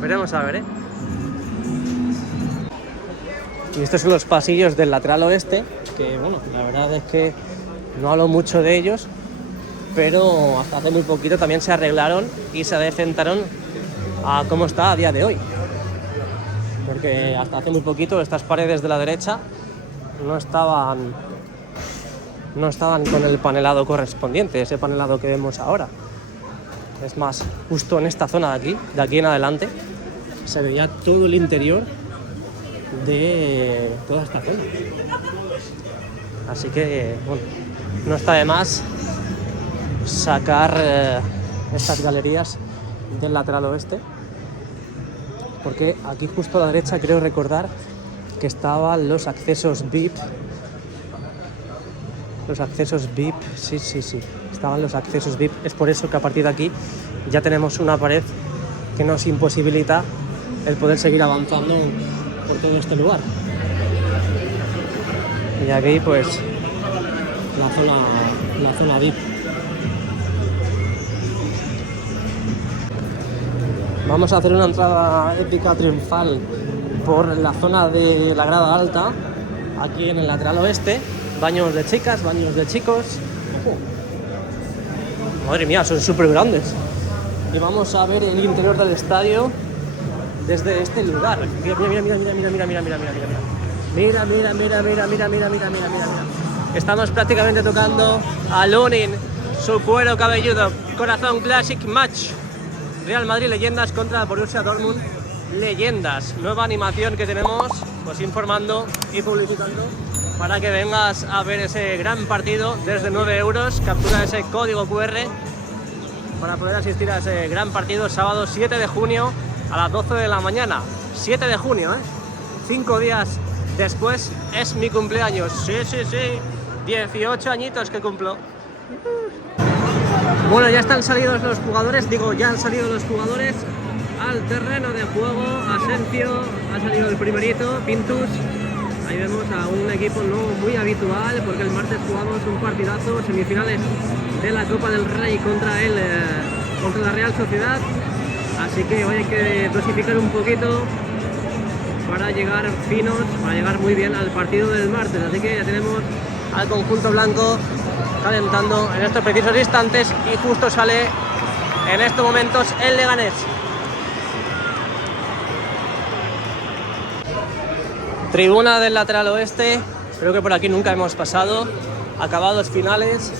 Veremos a ver, Y estos son los pasillos del lateral oeste, que bueno, la verdad es que no hablo mucho de ellos, pero hasta hace muy poquito también se arreglaron y se adecentaron a cómo está a día de hoy. Porque hasta hace muy poquito estas paredes de la derecha no estaban con el panelado correspondiente, ese panelado que vemos ahora. Es más, justo en esta zona de aquí en adelante, se veía todo el interior de toda esta zona. Así que, bueno, no está de más sacar estas galerías del lateral oeste, porque aquí justo a la derecha creo recordar que estaban los accesos VIP. Sí, estaban los accesos VIP. Es por eso que a partir de aquí ya tenemos una pared que nos imposibilita el poder seguir avanzando por todo este lugar. Y aquí pues la zona VIP. Vamos a hacer una entrada épica triunfal por la zona de la grada alta, aquí en el lateral oeste. Baños de chicas, baños de chicos. Madre mía, son súper grandes. Y vamos a ver el interior del estadio desde este lugar. Mira. Estamos prácticamente tocando a Lunin, su cuero cabelludo. Corazón Classic Match. Real Madrid Leyendas contra Borussia Dortmund Leyendas. Nueva animación que tenemos, pues informando y publicitando para que vengas a ver ese gran partido desde 9 euros. Captura ese código QR para poder asistir a ese gran partido sábado 7 de junio a las 12 de la mañana. 7 de junio, 5 días después es mi cumpleaños. Sí. 18 añitos que cumplo. Bueno, ya están salidos los jugadores, ya han salido los jugadores al terreno de juego. Asencio, ha salido el primerito, Pintus. Ahí vemos a un equipo no muy habitual, porque el martes jugamos un partidazo, semifinales de la Copa del Rey contra la Real Sociedad. Así que hoy hay que dosificar un poquito para llegar finos, para llegar muy bien al partido del martes. Así que ya tenemos al conjunto blanco calentando en estos precisos instantes y justo sale en estos momentos el Leganés. Tribuna del lateral oeste, creo que por aquí nunca hemos pasado. Acabados finales,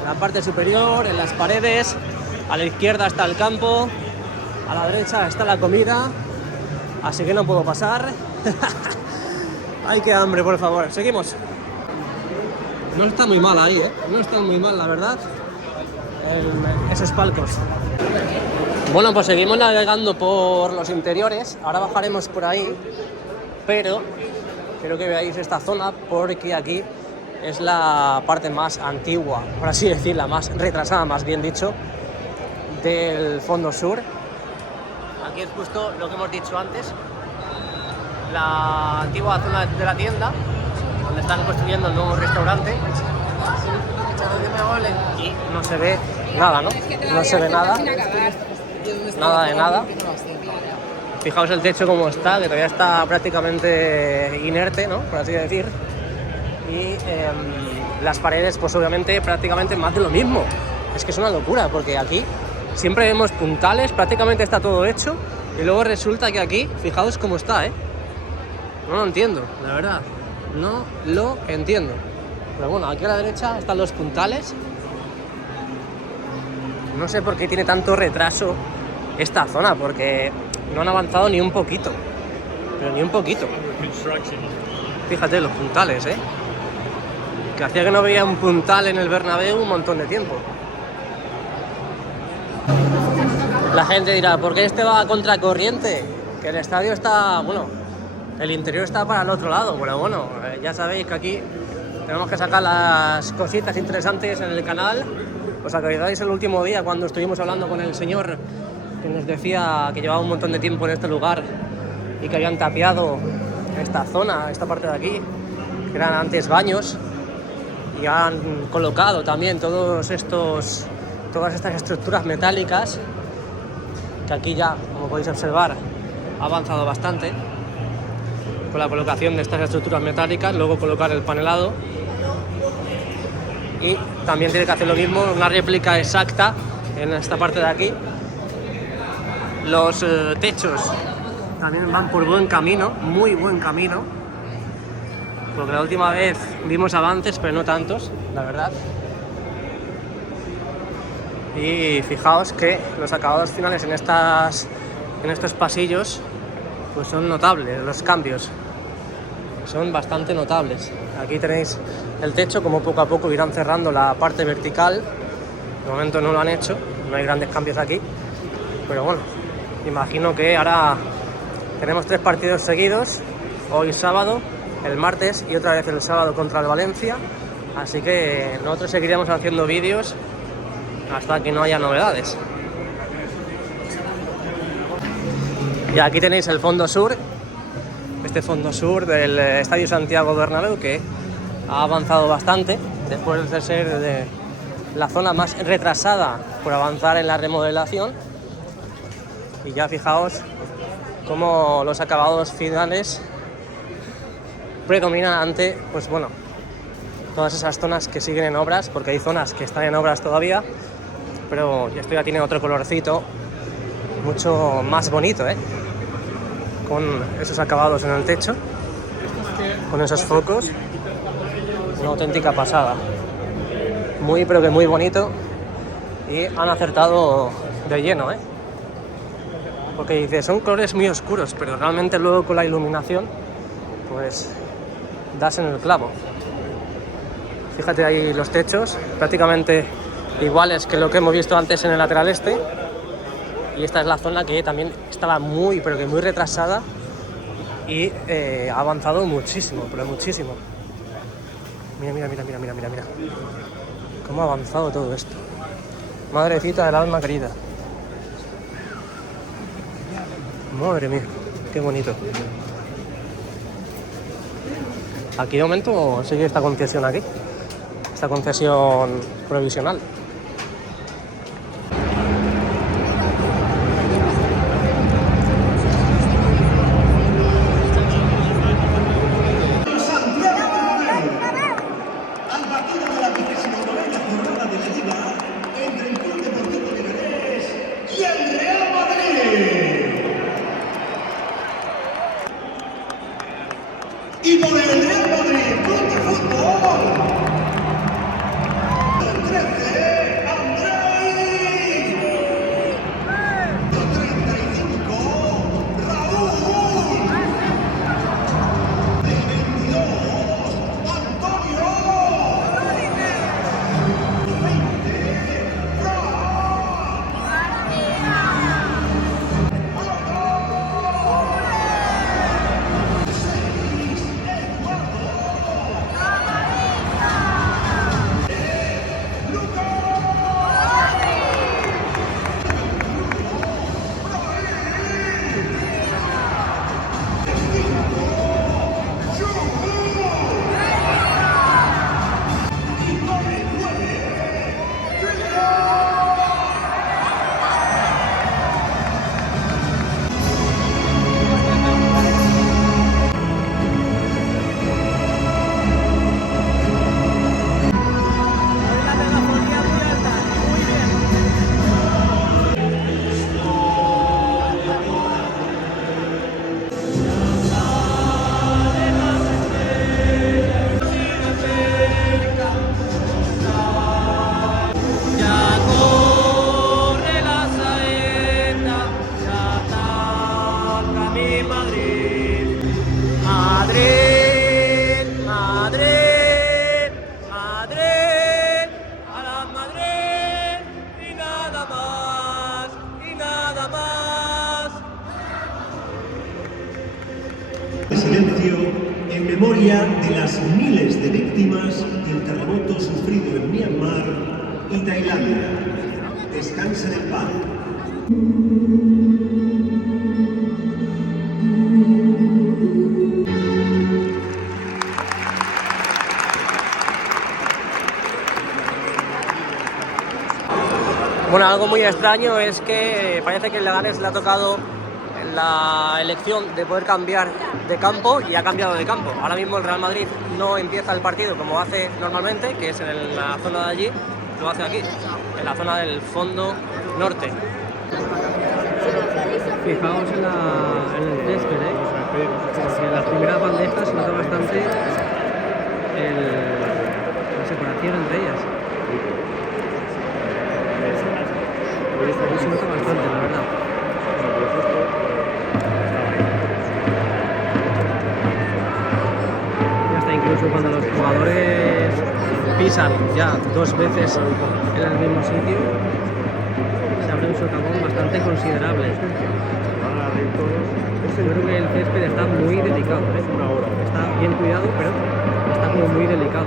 en la parte superior, en las paredes. A la izquierda está el campo, a la derecha está la comida, así que no puedo pasar. Ay, qué hambre, por favor. Seguimos. No está muy mal ahí, no está muy mal, la verdad, esos palcos. Bueno, pues seguimos navegando por los interiores. Ahora bajaremos por ahí, pero quiero que veáis esta zona porque aquí es la parte más antigua, por así decir, la más retrasada, más bien dicho, del fondo sur. Aquí es justo lo que hemos dicho antes, la antigua zona de la tienda, donde están construyendo el nuevo restaurante. Y no se ve nada, ¿no? No se ve nada. Nada de nada. Fijaos el techo como está, que todavía está prácticamente inerte, ¿no? Por así decir. Y las paredes, pues obviamente prácticamente más de lo mismo. Es que es una locura, porque aquí siempre vemos puntales, prácticamente está todo hecho. Y luego resulta que aquí, fijaos cómo está, No lo entiendo, la verdad. No lo entiendo. Pero bueno, aquí a la derecha están los puntales. No sé por qué tiene tanto retraso esta zona, porque no han avanzado ni un poquito. Pero ni un poquito. Fíjate los puntales, que hacía que no veía un puntal en el Bernabéu un montón de tiempo. La gente dirá, ¿por qué este va a contracorriente? Que el estadio está, bueno, el interior está para el otro lado, pero bueno, ya sabéis que aquí tenemos que sacar las cositas interesantes en el canal. ¿Os acordáis el último día cuando estuvimos hablando con el señor que nos decía que llevaba un montón de tiempo en este lugar y que habían tapiado esta zona, esta parte de aquí, que eran antes baños, y han colocado también todas estas estructuras metálicas, que aquí ya, como podéis observar, ha avanzado bastante con la colocación de estas estructuras metálicas, luego colocar el panelado, y también tiene que hacer lo mismo, una réplica exacta en esta parte de aquí. Los techos también van por buen camino, muy buen camino, porque la última vez vimos avances, pero no tantos, la verdad. Y fijaos que los acabados finales en estos pasillos pues son notables, los cambios son bastante notables. Aquí tenéis el techo, como poco a poco irán cerrando la parte vertical. De momento no lo han hecho, no hay grandes cambios aquí, pero bueno, imagino que ahora tenemos 3 partidos seguidos, hoy sábado, el martes y otra vez el sábado contra el Valencia, así que nosotros seguiremos haciendo vídeos hasta que no haya novedades. Y aquí tenéis el fondo sur, este fondo sur del Estadio Santiago Bernabéu, que ha avanzado bastante después de ser la zona más retrasada por avanzar en la remodelación. Y ya fijaos cómo los acabados finales predominan ante, pues bueno, todas esas zonas que siguen en obras, porque hay zonas que están en obras todavía, pero esto ya tiene otro colorcito mucho más bonito, con esos acabados en el techo, con esos focos, una auténtica pasada, muy pero que muy bonito, y han acertado de lleno, porque dice, son colores muy oscuros, pero realmente luego con la iluminación pues das en el clavo. Fíjate ahí los techos, prácticamente iguales que lo que hemos visto antes en el lateral este. Y esta es la zona que también estaba muy, pero que muy retrasada y ha avanzado muchísimo, pero muchísimo. Mira, mira, mira, mira, mira, mira, mira. Cómo ha avanzado todo esto. Madrecita del alma querida. Madre mía, qué bonito. Aquí de momento sigue esta concesión aquí. Esta concesión provisional. Y por el Real Madrid Club de Fútbol, el 13, Andrei, el 35, Raúl, el 22, Antonio, el 20, Fran. Silencio en memoria de las miles de víctimas del terremoto sufrido en Myanmar y Tailandia. Descansen en paz. Bueno, algo muy extraño es que parece que el Leganés le ha tocado la elección de poder cambiar de campo y ha cambiado de campo. Ahora mismo el Real Madrid no empieza el partido como hace normalmente, que es en la zona de allí, lo hace aquí, en la zona del fondo norte. Fijaos en el césped, porque en las primeras bandejas se nota bastante la separación entre ellas. Se nota bastante, la verdad. Y hasta incluso cuando los jugadores pisan ya 2 veces en el mismo sitio, se abre un socavón bastante considerable. Yo creo que el césped está muy delicado, está bien cuidado, pero está como muy delicado.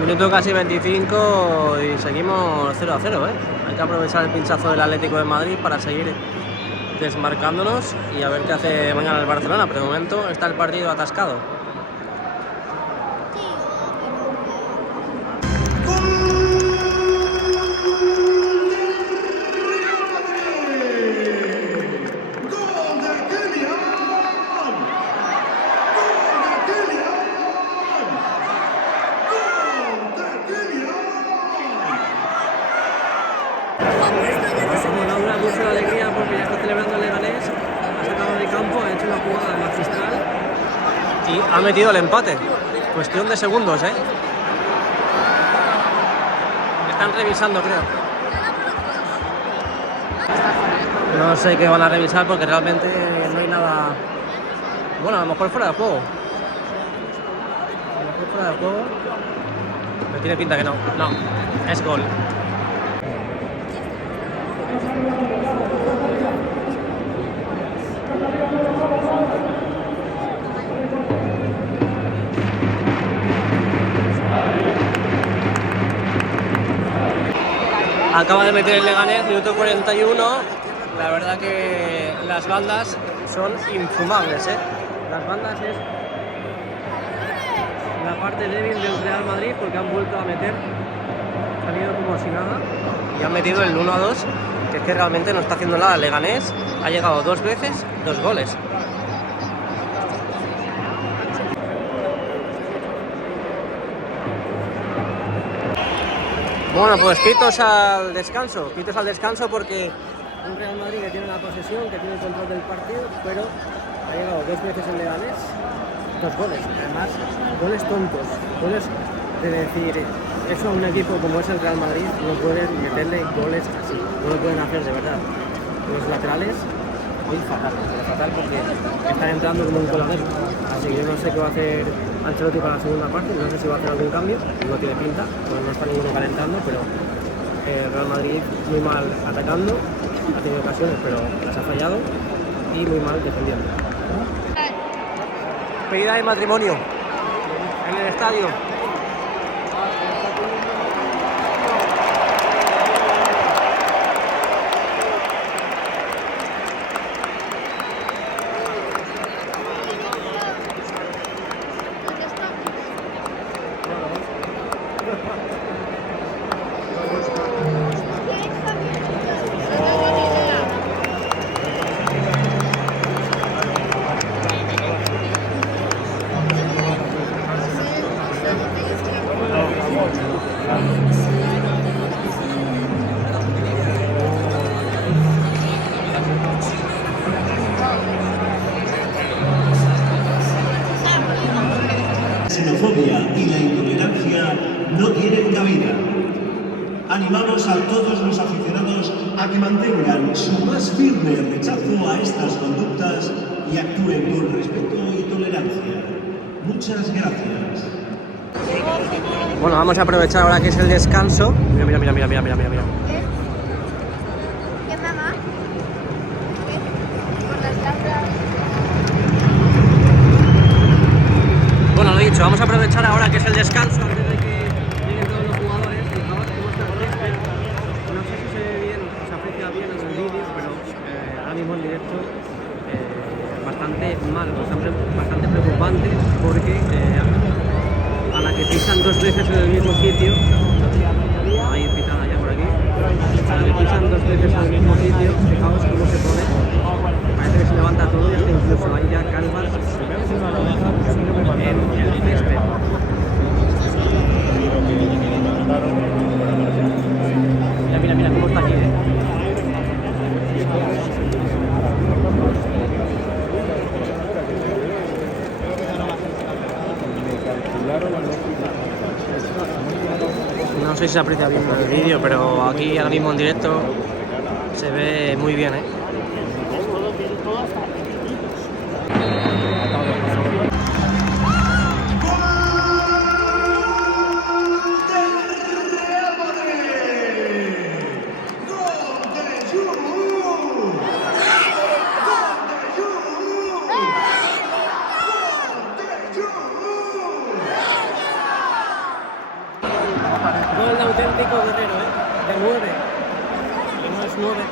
Minuto casi 25 y seguimos 0-0, Hay que aprovechar el pinchazo del Atlético de Madrid para seguir desmarcándonos y a ver qué hace mañana el Barcelona, pero de momento está el partido atascado. Y ha metido el empate. Cuestión de segundos, ¿eh? Están revisando, creo. No sé qué van a revisar porque realmente no hay nada... Bueno, a lo mejor fuera de juego. A lo mejor fuera de juego. Pero tiene pinta que no. No, es gol. Acaba de meter el Leganés, minuto 41. La verdad que las bandas son infumables, ¿eh? Las bandas es la parte débil del Real Madrid porque han vuelto a meter, han ido como si nada y han metido el 1-2, que es que realmente no está haciendo nada el Leganés. Ha llegado 2 veces, 2 goles. Bueno, pues quitos al descanso porque un Real Madrid que tiene la posesión, que tiene el control del partido, pero ha llegado 2 veces el Leganés, 2 goles, además goles tontos, goles de decir, eso a un equipo como es el Real Madrid no pueden meterle goles así, no lo pueden hacer de verdad. Los laterales, muy fatal porque están entrando como un coladero, así que yo no sé qué va a hacer Ancelotti para la segunda parte, no sé si va a hacer algún cambio, no tiene pinta, pues no está ninguno calentando, pero Real Madrid muy mal atacando, ha tenido ocasiones pero las ha fallado y muy mal defendiendo. Pedida de matrimonio en el estadio. La xenofobia y la intolerancia no tienen cabida. Animamos a todos los aficionados a que mantengan su más firme rechazo a estas conductas y actúen con respeto y tolerancia. Muchas gracias. Bueno, vamos a aprovechar ahora que es el descanso. Mira. ¿Qué, mamá? Por las tablas. Bueno, lo dicho, vamos a aprovechar ahora que es el descanso antes de que lleguen todos los jugadores. Fijaos cómo está el césped. No sé si se ve bien, se aprecia bien en el vídeo, pero ahora mismo en directo bastante mal, bastante preocupante porque a la que pisan 2 veces en el mismo sitio, hay pitada ya por aquí, a la que pisan 2 veces en el mismo sitio, fijaos cómo se pone, parece que se levanta todo y hasta incluso hay ya calvas en el césped. Mira cómo está aquí, No sé si se aprecia bien el vídeo, pero aquí ahora mismo en directo se ve muy bien, ¿eh? Gol de auténtico guerrero, ¿eh? De 9. No es 9.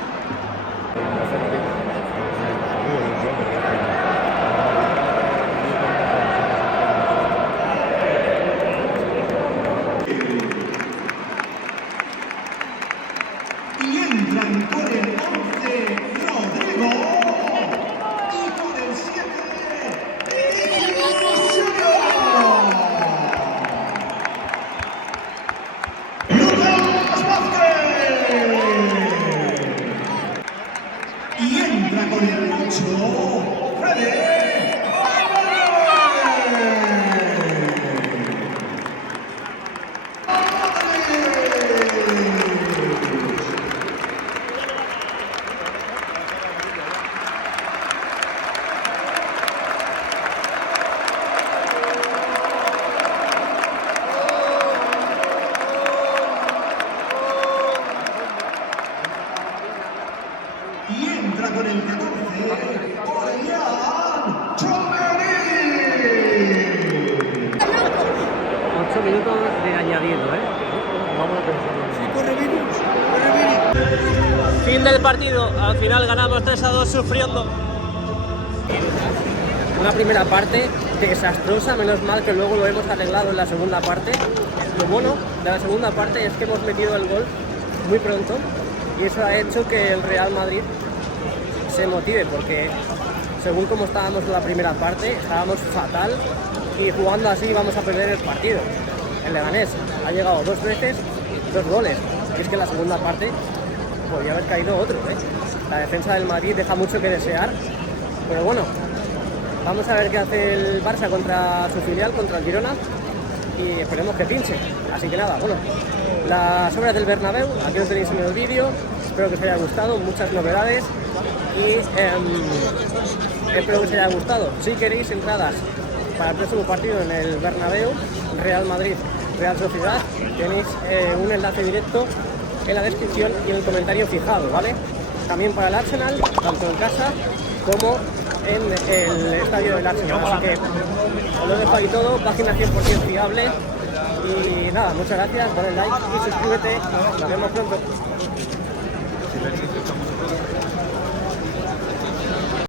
decidido, ¿eh? Vamos a pensarlo. Sí, corre Vinicius. Fin del partido, al final ganamos 3-2 sufriendo. Una primera parte desastrosa, menos mal que luego lo hemos arreglado en la segunda parte. Lo bueno de la segunda parte es que hemos metido el gol muy pronto y eso ha hecho que el Real Madrid se motive, porque según como estábamos en la primera parte, estábamos fatal y jugando así vamos a perder el partido. El Leganés ha llegado 2 veces, 2 goles, y es que en la segunda parte podría haber caído otro, ¿eh? La defensa del Madrid deja mucho que desear, pero bueno, vamos a ver qué hace el Barça contra su filial, contra el Girona, y esperemos que pinche. Así que nada, bueno, las obras del Bernabéu, aquí lo tenéis en el vídeo, espero que os haya gustado, muchas novedades y espero que os haya gustado. Si queréis entradas para el próximo partido en el Bernabéu, Real Madrid, Real Sociedad, tenéis un enlace directo en la descripción y en el comentario fijado, ¿vale? También para el Arsenal, tanto en casa como en el estadio del Arsenal. Así que os lo dejo ahí todo, página 100% fiable. Y nada, muchas gracias, dale like y suscríbete. Nos vemos pronto.